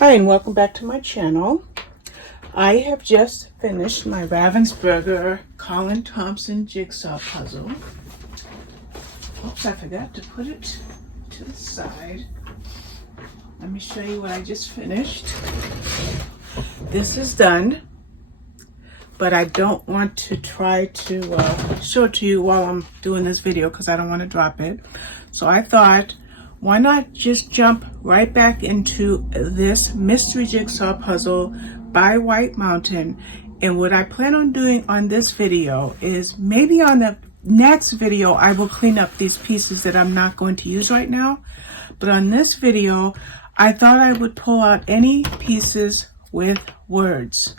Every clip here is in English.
Hi, and welcome back to my channel. I have just finished my Ravensburger Colin Thompson jigsaw puzzle. Oops, I forgot to put it to the side. Let me show you what I just finished. This is done, but I don't want to try to show it to you while I'm doing this video because I don't want to drop it. So I thought, why not just jump right back into this mystery jigsaw puzzle by White Mountain. And what I plan on doing on this video is maybe on the next video I will clean up these pieces that I'm not going to use right now. But on this video, I thought I would pull out any pieces with words.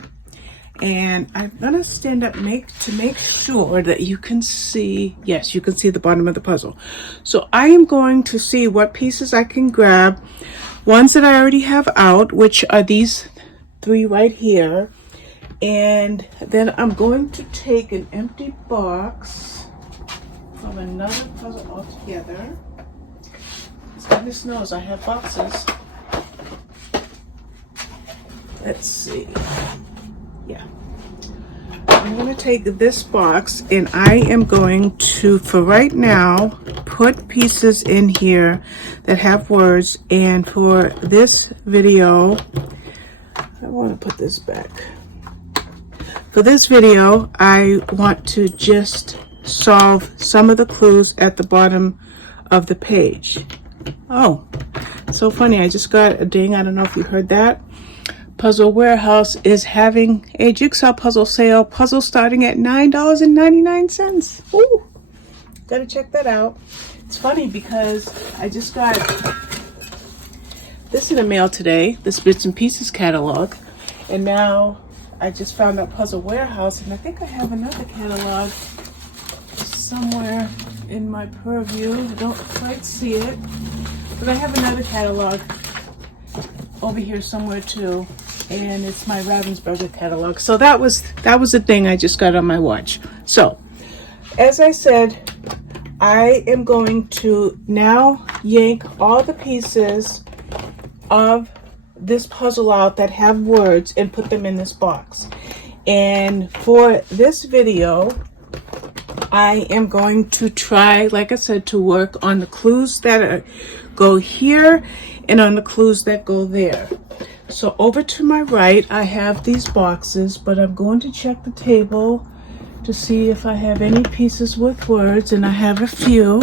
And I'm gonna stand up to make sure that you can see, yes, you can see the bottom of the puzzle. So I am going to see what pieces I can grab, ones that I already have out, which are these three right here. And then I'm going to take an empty box from another puzzle altogether. Goodness knows I have boxes. Let's see. Yeah, I'm going to take this box and I am going to, for right now, put pieces in here that have words. And for this video, I want to put this back. For this video, I want to just solve some of the clues at the bottom of the page. Oh, so funny. I just got a ding. I don't know if you heard that. Puzzle Warehouse is having a jigsaw puzzle sale. Puzzle starting at $9.99. Ooh, gotta check that out. It's funny because I just got this in the mail today, this Bits and Pieces catalog, and now I just found out Puzzle Warehouse, and I think I have another catalog somewhere in my purview. I don't quite see it, but I have another catalog over here somewhere too. And it's my Ravensburger catalog. So that was the thing I just got on my watch. So, as I said, I am going to now yank all the pieces of this puzzle out that have words and put them in this box. And for this video, I am going to try, like I said, to work on the clues that go here and on the clues that go there. So over to my right, I have these boxes, but I'm going to check the table to see if I have any pieces with words, and I have a few.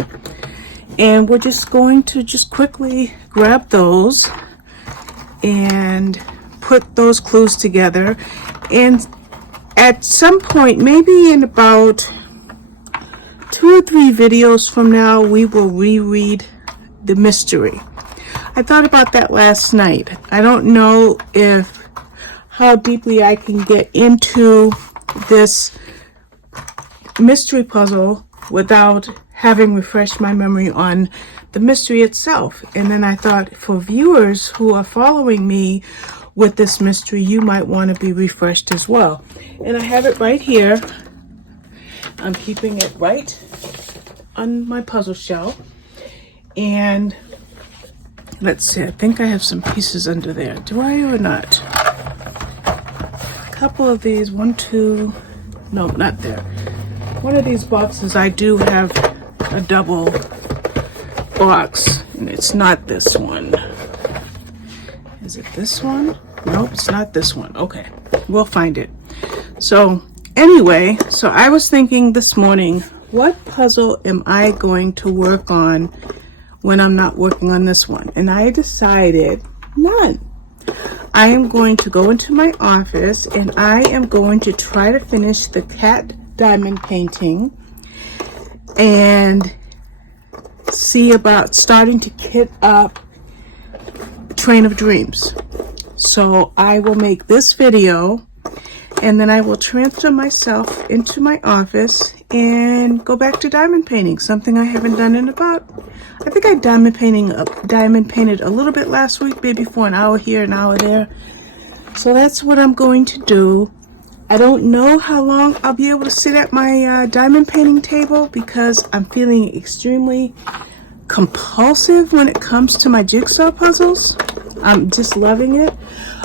And we're just going to just quickly grab those and put those clues together. And at some point, maybe in about 2 or 3 videos from now, we will reread the mystery. I thought about that last night. I don't know how deeply I can get into this mystery puzzle without having refreshed my memory on the mystery itself. And then I thought, for viewers who are following me with this mystery, you might want to be refreshed as well. And I have it right here. I'm keeping it right on my puzzle shelf. And let's see, I think I have some pieces under there. Do I or not? A couple of these, 1, 2, no, not there. One of these boxes, I do have a double box, and it's not this one. Is it this one? Nope, it's not this one. Okay, we'll find it. So anyway, so I was thinking this morning, what puzzle am I going to work on when I'm not working on this one? And I decided none. I am going to go into my office and I am going to try to finish the cat diamond painting and see about starting to kit up Train of Dreams. So I will make this video and then I will transfer myself into my office and go back to diamond painting, something I haven't done in about, I think I diamond painted a little bit last week, maybe for an hour here, an hour there. So that's what I'm going to do. I don't know how long I'll be able to sit at my diamond painting table because I'm feeling extremely compulsive when it comes to my jigsaw puzzles. I'm just loving it.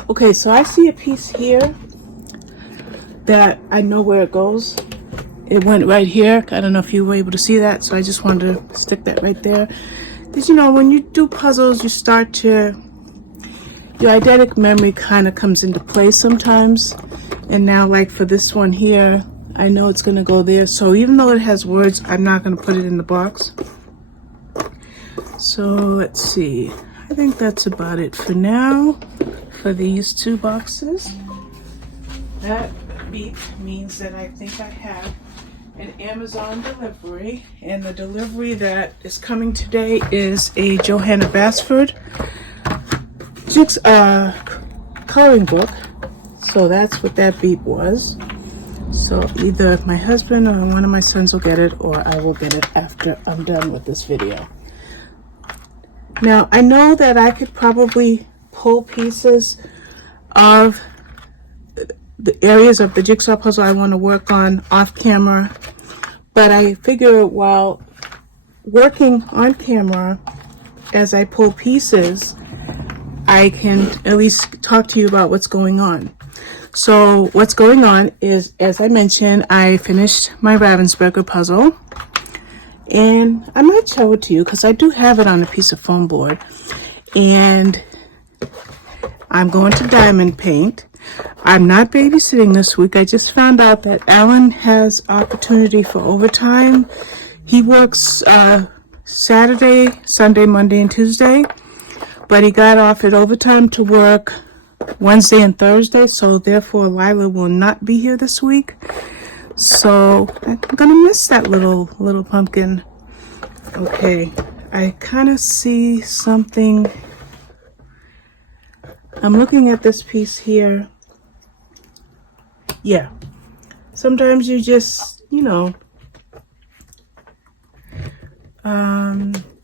Okay, so I see a piece here that I know where it goes. It went right here. I don't know if you were able to see that, so I just wanted to stick that right there. Because, you know, when you do puzzles, you start to, your eidetic memory kind of comes into play sometimes. And now, like for this one here, I know it's going to go there. So even though it has words, I'm not going to put it in the box. So let's see. I think that's about it for now for these two boxes. That beep means that I think I have an Amazon delivery, and the delivery that is coming today is a Johanna Basford coloring book. So that's what that beep was. So either my husband or one of my sons will get it, or I will get it after I'm done with this video. Now I know that I could probably pull pieces of the areas of the jigsaw puzzle I want to work on off camera, but I figure while working on camera, as I pull pieces, I can at least talk to you about what's going on. So what's going on is, as I mentioned, I finished my Ravensburger puzzle, and I might show it to you because I do have it on a piece of foam board, and I'm going to diamond paint. I'm not babysitting this week. I just found out that Alan has opportunity for overtime. He works Saturday, Sunday, Monday, and Tuesday, but he got off at overtime to work Wednesday and Thursday, so therefore Lila will not be here this week. So I'm gonna miss that little pumpkin. Okay, I kind of see something. I'm looking at this piece here. Yeah, sometimes you just, you know,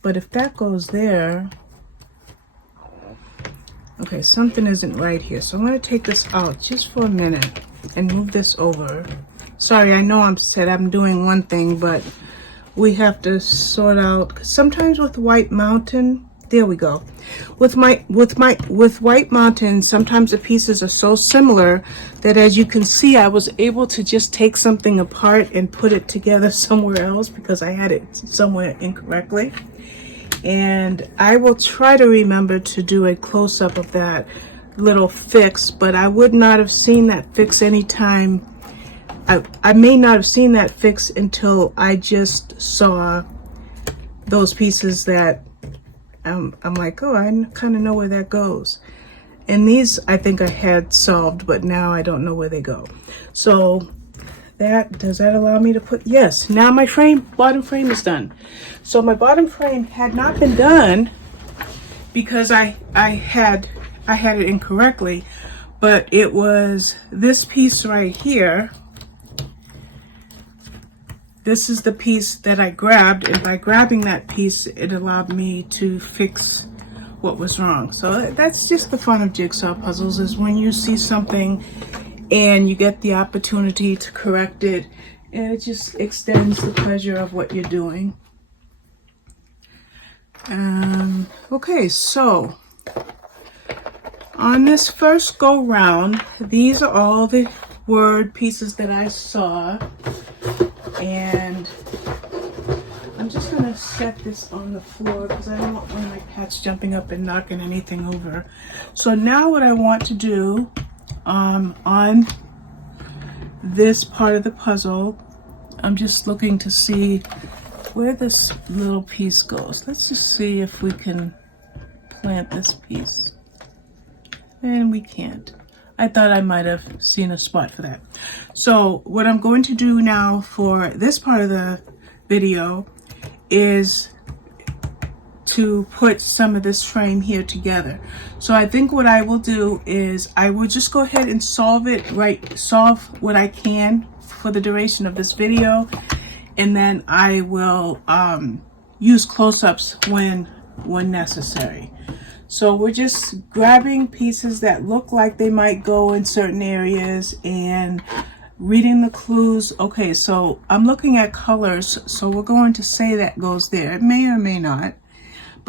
but if that goes there, okay, something isn't right here. So I'm going to take this out just for a minute and move this over. Sorry, I know I'm doing one thing, but we have to sort out, 'cause sometimes with White Mountain, there we go. With White Mountain, sometimes the pieces are so similar that, as you can see, I was able to just take something apart and put it together somewhere else because I had it somewhere incorrectly. And I will try to remember to do a close-up of that little fix, but I would not have seen that fix anytime. I may not have seen that fix until I just saw those pieces that I'm like, oh, I kind of know where that goes. And these I think I had solved, but now I don't know where they go. So does that allow me to put, yes, now my bottom frame is done. So my bottom frame had not been done because I had it incorrectly, but it was this piece right here. This is the piece that I grabbed, and by grabbing that piece, it allowed me to fix what was wrong. So that's just the fun of jigsaw puzzles, is when you see something and you get the opportunity to correct it, and it just extends the pleasure of what you're doing. Okay, so on this first go round, these are all the word pieces that I saw, and I'm just gonna set this on the floor because I don't want one of my cats jumping up and knocking anything over. So now what I want to do on this part of the puzzle, I'm just looking to see where this little piece goes. Let's just see if we can plant this piece. And we can't. I thought I might have seen a spot for that. So what I'm going to do now for this part of the video is to put some of this frame here together. So I think what I will do is I will just go ahead and solve what I can for the duration of this video, and then I will use close-ups when necessary. So we're just grabbing pieces that look like they might go in certain areas and reading the clues. Okay, so I'm looking at colors, so we're going to say that goes there. It may or may not,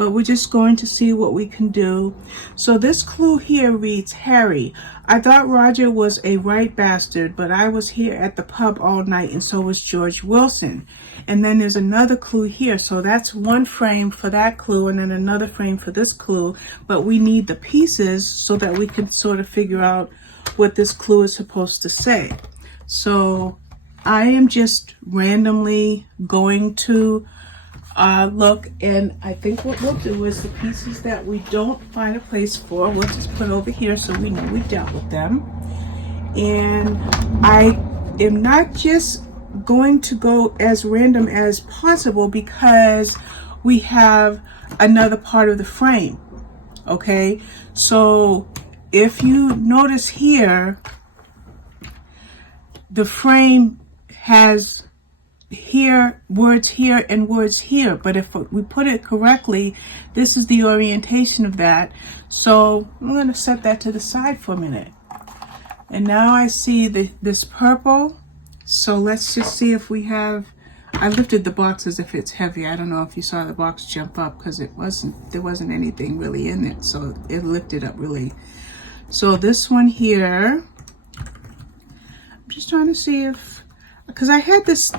but we're just going to see what we can do. So this clue here reads Harry. I thought Roger was a right bastard, but I was here at the pub all night, and so was George Wilson. And then there's another clue here. So that's one frame for that clue, and then another frame for this clue. But we need the pieces so that we can sort of figure out what this clue is supposed to say. So I am just randomly going to look, and I think what we'll do is the pieces that we don't find a place for, we'll just put over here so we know we dealt with them. And I am not just going to go as random as possible because we have another part of the frame. Okay, so if you notice here, the frame has here, words here, and words here. But if we put it correctly, this is the orientation of that. So I'm going to set that to the side for a minute. And now I see this purple. So let's just see if we have, I lifted the box as if it's heavy. I don't know if you saw the box jump up because there wasn't anything really in it. So it lifted up really. So this one here, I'm just trying to see if, because I had this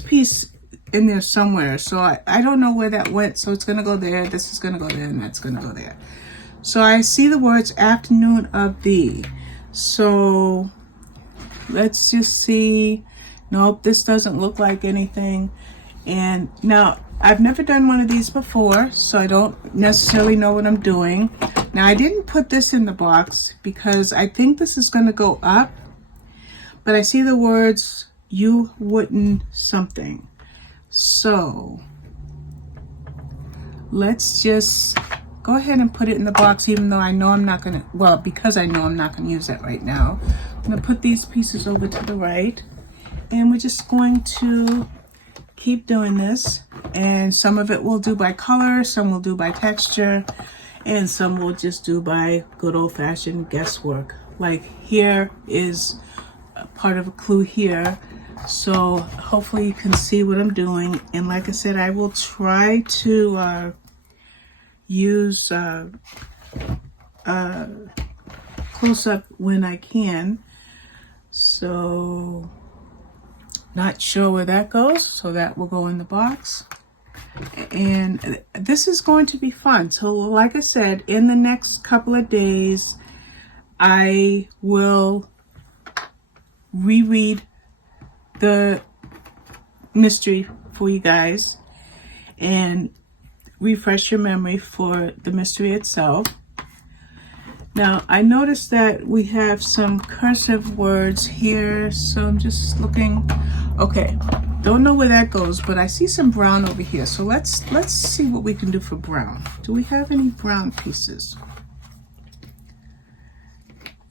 piece in there somewhere, so I don't know where that went. So it's gonna go there, this is gonna go there, and that's gonna go there. So I see the words afternoon of thee. So let's just see. Nope, this doesn't look like anything. And now I've never done one of these before, so I don't necessarily know what I'm doing. Now I didn't put this in the box because I think this is going to go up, but I see the words you wouldn't something. So let's just go ahead and put it in the box, even though I know I'm not going to, well, because I know I'm not going to use that right now. I'm going to put these pieces over to the right, and we're just going to keep doing this. And some of it we'll do by color, some we'll do by texture, and some we'll just do by good old-fashioned guesswork. Like here is a part of a clue here, so hopefully you can see what I'm doing. And like I said, I will try to use close-up when I can. So not sure where that goes, so that will go in the box. And this is going to be fun. So like I said, in the next couple of days, I will reread the mystery for you guys and refresh your memory for the mystery itself. Now, I noticed that we have some cursive words here, so I'm just looking. Okay, don't know where that goes, but I see some brown over here. So let's see what we can do for brown. Do we have any brown pieces?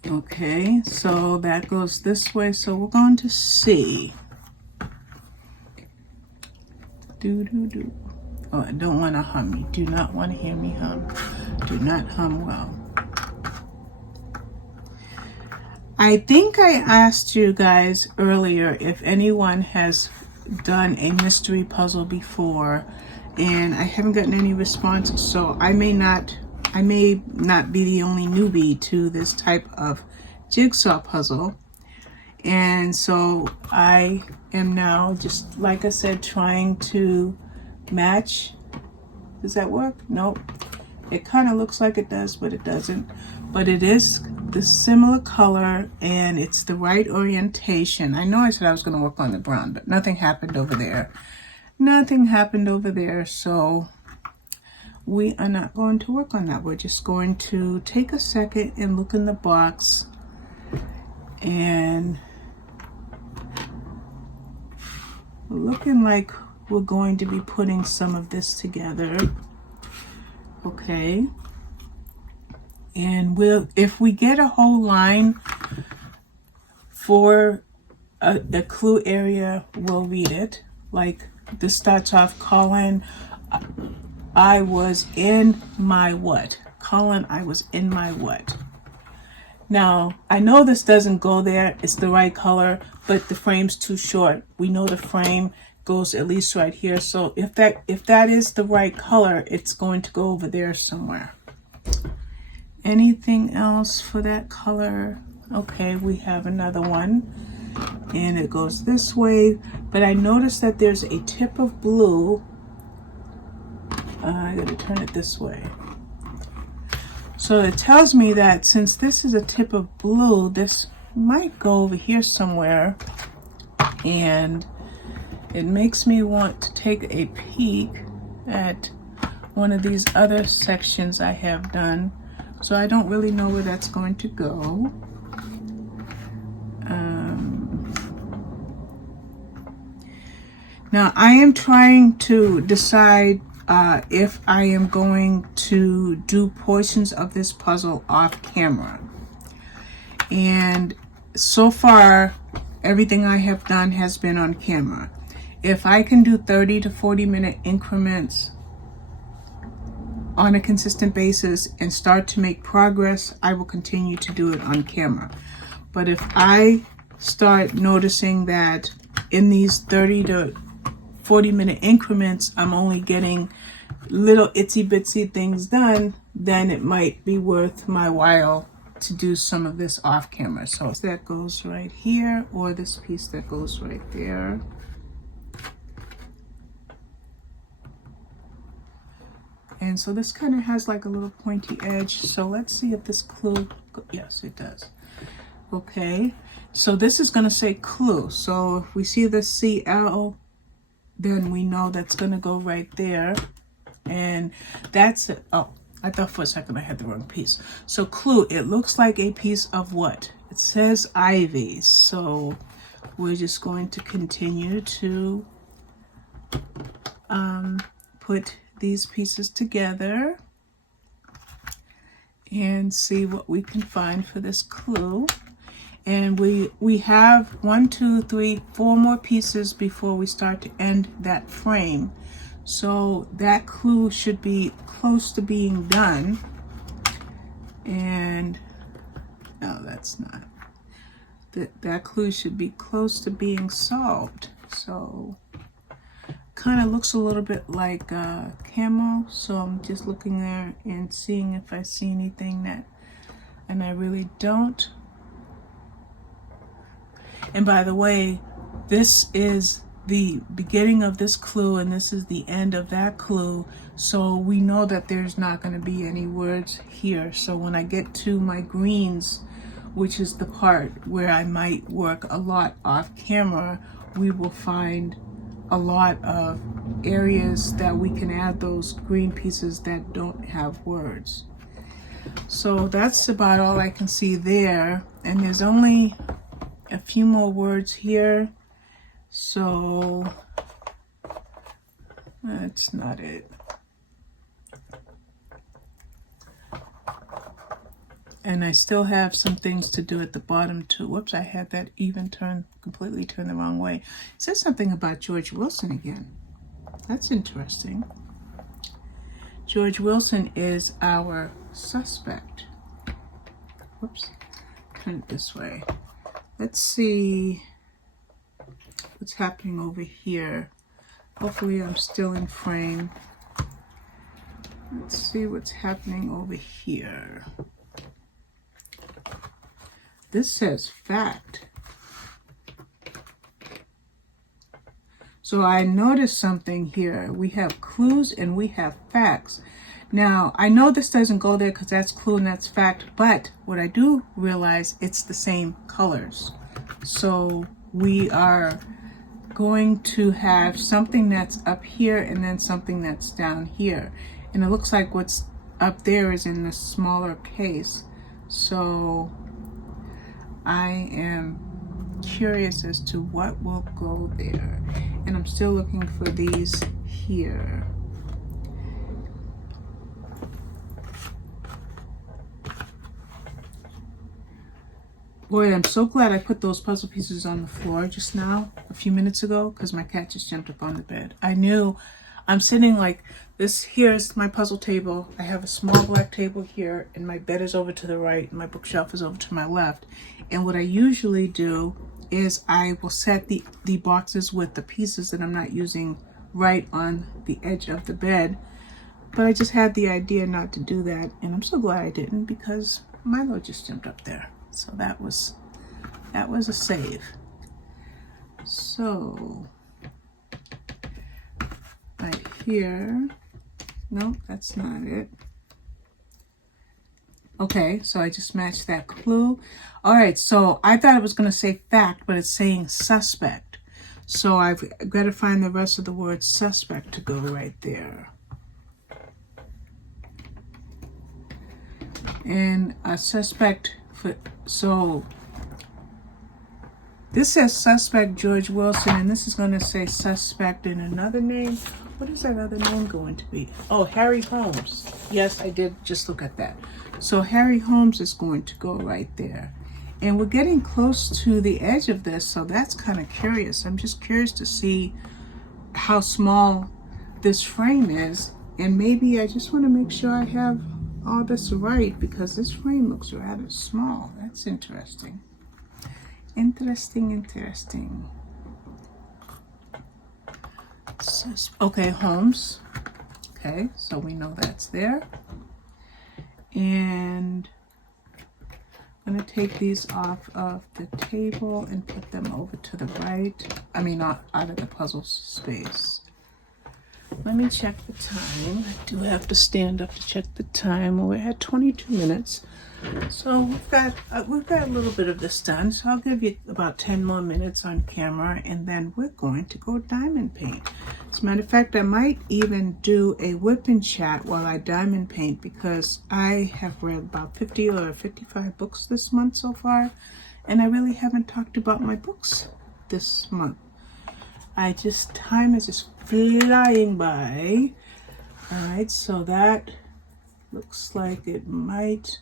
Okay, so that goes this way. So we're going to see. Do. Oh, I don't want to hum. You do not want to hear me hum. Do not hum well. I think I asked you guys earlier if anyone has done a mystery puzzle before, and I haven't gotten any responses, so I may not be the only newbie to this type of jigsaw puzzle. And so I am now, just like I said, trying to match. Does that work? Nope. It kind of looks like it does, but it doesn't. But it is the similar color, and it's the right orientation. I know I said I was going to work on the brown, but nothing happened over there. Nothing happened over there, so we are not going to work on that. We're just going to take a second and look in the box, and looking like we're going to be putting some of this together. Okay. And if we get a whole line for a clue area, we'll read it. Like this starts off, Colin, I was in my what? Colin, I was in my what? Now, I know this doesn't go there. It's the right color, but the frame's too short. We know the frame goes at least right here. So if that is the right color, it's going to go over there somewhere. Anything else for that color? Okay, we have another one, and it goes this way, but I noticed that there's a tip of blue. I gotta turn it this way. So it tells me that since this is a tip of blue, this might go over here somewhere, and it makes me want to take a peek at one of these other sections I have done. So I don't really know where that's going to go. Now I am trying to decide if I am going to do portions of this puzzle off camera. And so far, everything I have done has been on camera. If I can do 30 to 40 minute increments on a consistent basis and start to make progress, I will continue to do it on camera. But if I start noticing that in these 30 to 40 minute increments, I'm only getting little itsy bitsy things done, then it might be worth my while to do some of this off camera. So that goes right here, or this piece that goes right there. And so this kind of has like a little pointy edge. So let's see if this clue, yes, it does. Okay, so this is going to say clue. So if we see the CL, then we know that's going to go right there. And that's it. Oh, I thought for a second I had the wrong piece. So clue, it looks like a piece of what? It says ivy. So we're just going to continue to put these pieces together and see what we can find for this clue. And we have 1, 2, 3, 4 more pieces before we start to end that frame. So that clue should be close to being done. And no, that's not. That clue should be close to being solved. So kind of looks a little bit like camo. So I'm just looking there and seeing if I see anything that, and I really don't. And by the way, this is the beginning of this clue and this is the end of that clue. So we know that there's not going to be any words here. So when I get to my greens, which is the part where I might work a lot off camera, we will find a lot of areas that we can add those green pieces that don't have words. So that's about all I can see there. And there's only a few more words here. So that's not it. And I still have some things to do at the bottom too. Whoops, I had that even completely turned the wrong way. It says something about George Wilson again. That's interesting. George Wilson is our suspect. Whoops, turn it this way. Let's see what's happening over here. Hopefully I'm still in frame. Let's see what's happening over here. This says fact. So I noticed something here. We have clues and we have facts. Now, I know this doesn't go there because that's clue and that's fact, but what I do realize, it's the same colors. So we are going to have something that's up here and then something that's down here. And it looks like what's up there is in the smaller case. So I am curious as to what will go there. And I'm still looking for these here. Boy, I'm so glad I put those puzzle pieces on the floor just now, a few minutes ago, because my cat just jumped up on the bed. I knew I'm sitting like this. Here's my puzzle table. I have a small black table here, and my bed is over to the right, and my bookshelf is over to my left. And what I usually do is I will set the boxes with the pieces that I'm not using right on the edge of the bed. But I just had the idea not to do that, and I'm so glad I didn't, because Milo just jumped up there. So that was a save. So right here, no, that's not it. Okay, so I just matched that clue. All right, so I thought it was going to say fact, but it's saying suspect. So I've got to find the rest of the word suspect to go right there. And a suspect, so this says suspect George Wilson, and this is going to say suspect in another name. What is that other name going to be? Oh, Harry Holmes. Yes, I did just look at that. So Harry Holmes is going to go right there. And we're getting close to the edge of this, so that's kind of curious. I'm just curious to see how small this frame is. And maybe I just want to make sure I have all this right, because this frame looks rather small. That's interesting. Interesting. Okay, Holmes. Okay, so we know that's there. And I'm going to take these off of the table and put them over to the right. I mean, out of the puzzle space. Let me check the time. I do have to stand up to check the time. We're at 22 minutes. So we've got a little bit of this done. So I'll give you about 10 more minutes on camera, and then we're going to go diamond paint. As a matter of fact, I might even do a whip and chat while I diamond paint, because I have read about 50 or 55 books this month so far, and I really haven't talked about my books this month. Time is just flying by. All right, so that looks like it might,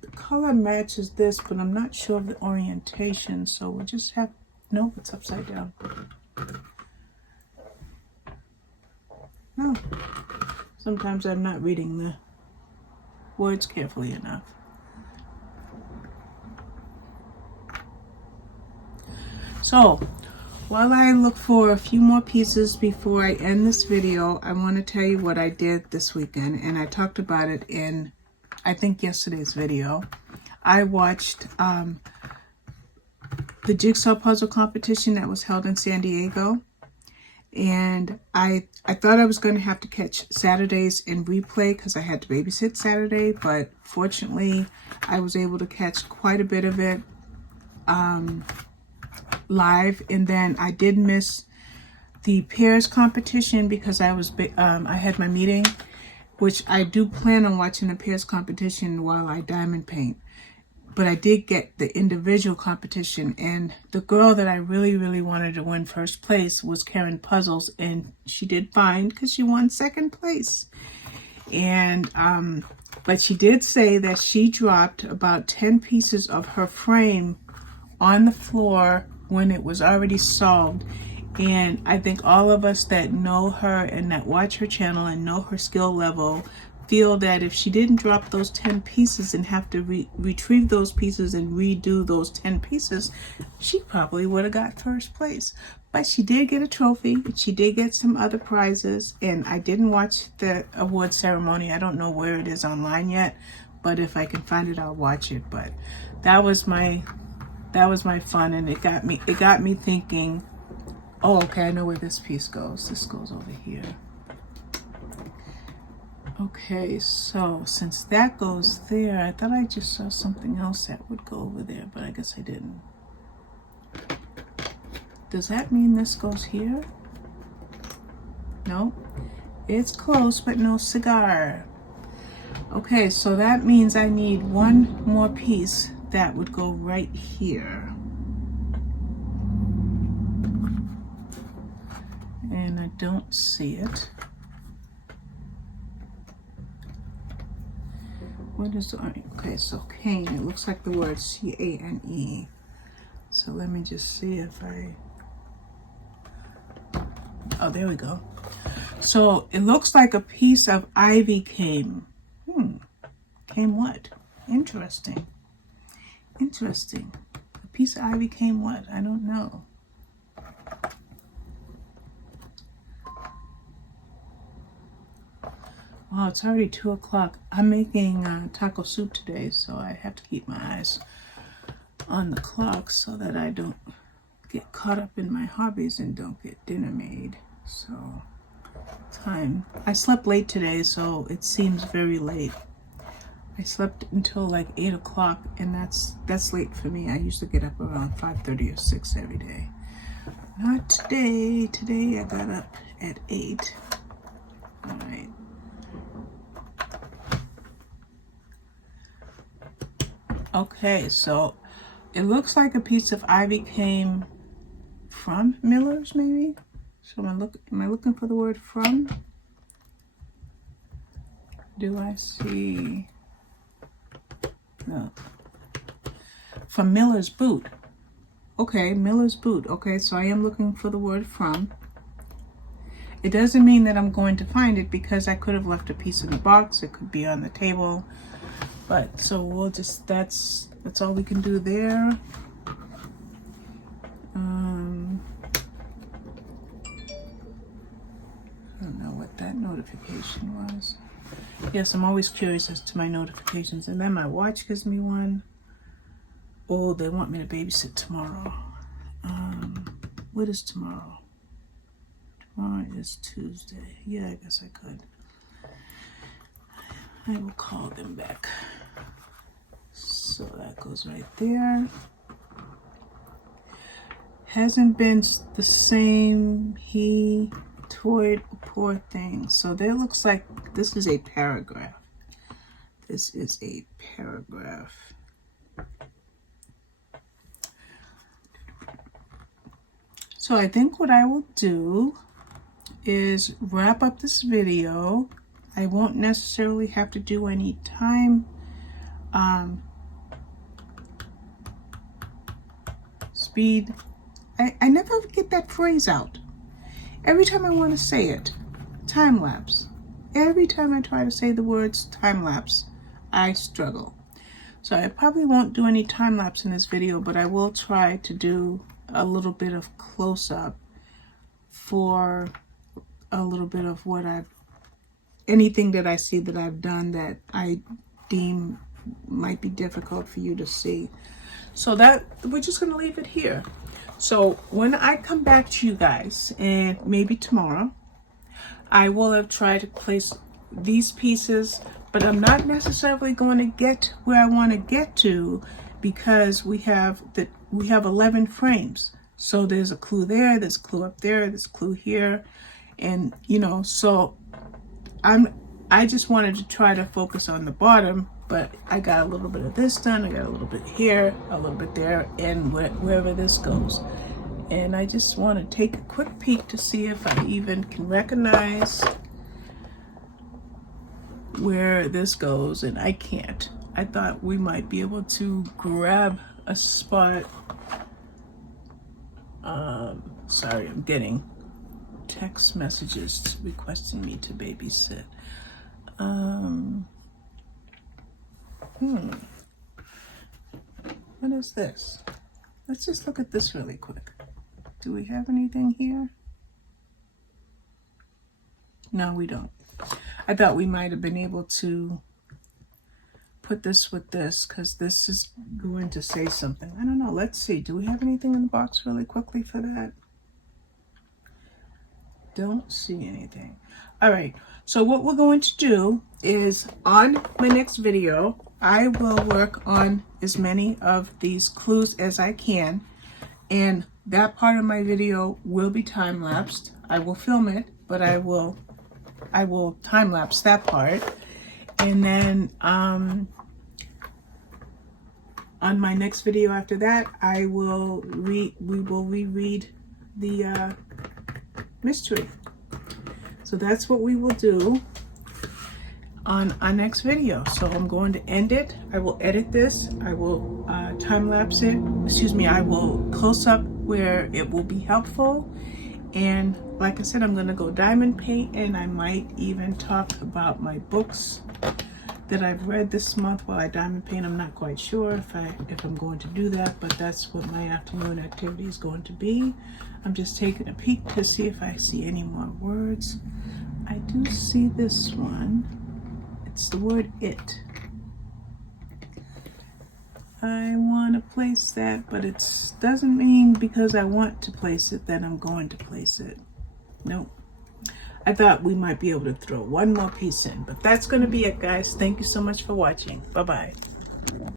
the color matches this, but I'm not sure of the orientation, so we'll just have, no, it's upside down. No, sometimes I'm not reading the words carefully enough. So, while I look for a few more pieces before I end this video, I want to tell you what I did this weekend, and I talked about it in, I think, yesterday's video. I watched the jigsaw puzzle competition that was held in San Diego, and I thought I was going to have to catch Saturdays in replay because I had to babysit Saturday, but fortunately I was able to catch quite a bit of it live. And then I did miss the pairs competition because I had my meeting, which I do plan on watching the pairs competition while I diamond paint. But I did get the individual competition, and the girl that I really, really wanted to win first place was Karen Puzzles, and she did fine because she won second place. And but she did say that she dropped about 10 pieces of her frame on the floor when it was already solved. And I think all of us that know her and that watch her channel and know her skill level feel that if she didn't drop those 10 pieces and have to retrieve those pieces and redo those 10 pieces, she probably would have got first place. But she did get a trophy. She did get some other prizes, and I didn't watch the award ceremony. I don't know where it is online yet, but if I can find it, I'll watch it. But that was my fun, and it got me thinking, oh, okay, I know where this piece goes. This goes over here. Okay, so since that goes there, I thought I just saw something else that would go over there, but I guess I didn't. Does that mean this goes here? No, it's close, but no cigar. Okay, so that means I need one more piece that would go right here. And I don't see it. What is the, okay, so cane, it looks like the word C-A-N-E. So let me just see if oh, there we go. So it looks like a piece of ivy came. Came what? Interesting. Interesting. A piece of ivy came what? I don't know. Wow, it's already 2 o'clock. I'm making taco soup today, so I have to keep my eyes on the clock so that I don't get caught up in my hobbies and don't get dinner made. So, time. I slept late today, so it seems very late. I slept until like 8 o'clock, and that's late for me. I used to get up around 5:30 or 6 every day. Not today. Today I got up at 8. All right. Okay, so it looks like a piece of ivy came from Miller's, maybe. So am I looking for the word from? Do I see? No. From Miller's Boot. Okay, Miller's Boot. Okay, so I am looking for the word from. It doesn't mean that I'm going to find it because I could have left a piece in the box. It could be on the table. But so we'll just, that's all we can do there. I don't know what that notification was. Yes, I'm always curious as to my notifications. And then my watch gives me one. Oh, they want me to babysit tomorrow. What is tomorrow? Tomorrow is Tuesday. Yeah, I guess I could. I will call them back. So that goes right there. Hasn't been the same. He toyed a poor thing. So there looks like this is a paragraph. This is a paragraph. So I think what I will do is wrap up this video. I won't necessarily have to do any time speed. I never get that phrase out. Every time I want to say it, time lapse. Every time I try to say the words time lapse, I struggle. So I probably won't do any time lapse in this video, but I will try to do a little bit of close-up for a little bit of what anything that I see that I've done that I deem might be difficult for you to see. So that we're just going to leave it here. So when I come back to you guys, and maybe tomorrow, I will have tried to place these pieces, but I'm not necessarily going to get where I want to get to because we have 11 frames. So there's a clue there, there's a clue up there, there's a clue here, and so I just wanted to try to focus on the bottom, but I got a little bit of this done, I got a little bit here, a little bit there, and wherever this goes. And I just want to take a quick peek to see if I even can recognize where this goes, and I can't. I thought we might be able to grab a spot. Sorry, I'm getting text messages requesting me to babysit. What is this? Let's just look at this really quick. Do we have anything here? No, we don't. I thought we might have been able to put this with this because this is going to say something. I don't know. Let's see. Do we have anything in the box really quickly for that? Don't see anything. All right. So what we're going to do is on my next video, I will work on as many of these clues as I can. And that part of my video will be time-lapsed. I will film it, but I will time-lapse that part. And then on my next video after that, we will reread the mystery. So that's what we will do on our next video. So I'm going to end it. I will edit this. I will time-lapse it. I will close up where it will be helpful. And like I said, I'm going to go diamond paint, and I might even talk about my books that I've read this month while I diamond paint. I'm not quite sure if I'm going to do that, but that's what my afternoon activity is going to be. I'm just taking a peek to see if I see any more words. I do see this one. It's the word it. I want to place that, but it doesn't mean because I want to place it that I'm going to place it. Nope. I thought we might be able to throw one more piece in, but that's going to be it, guys. Thank you so much for watching. Bye-bye.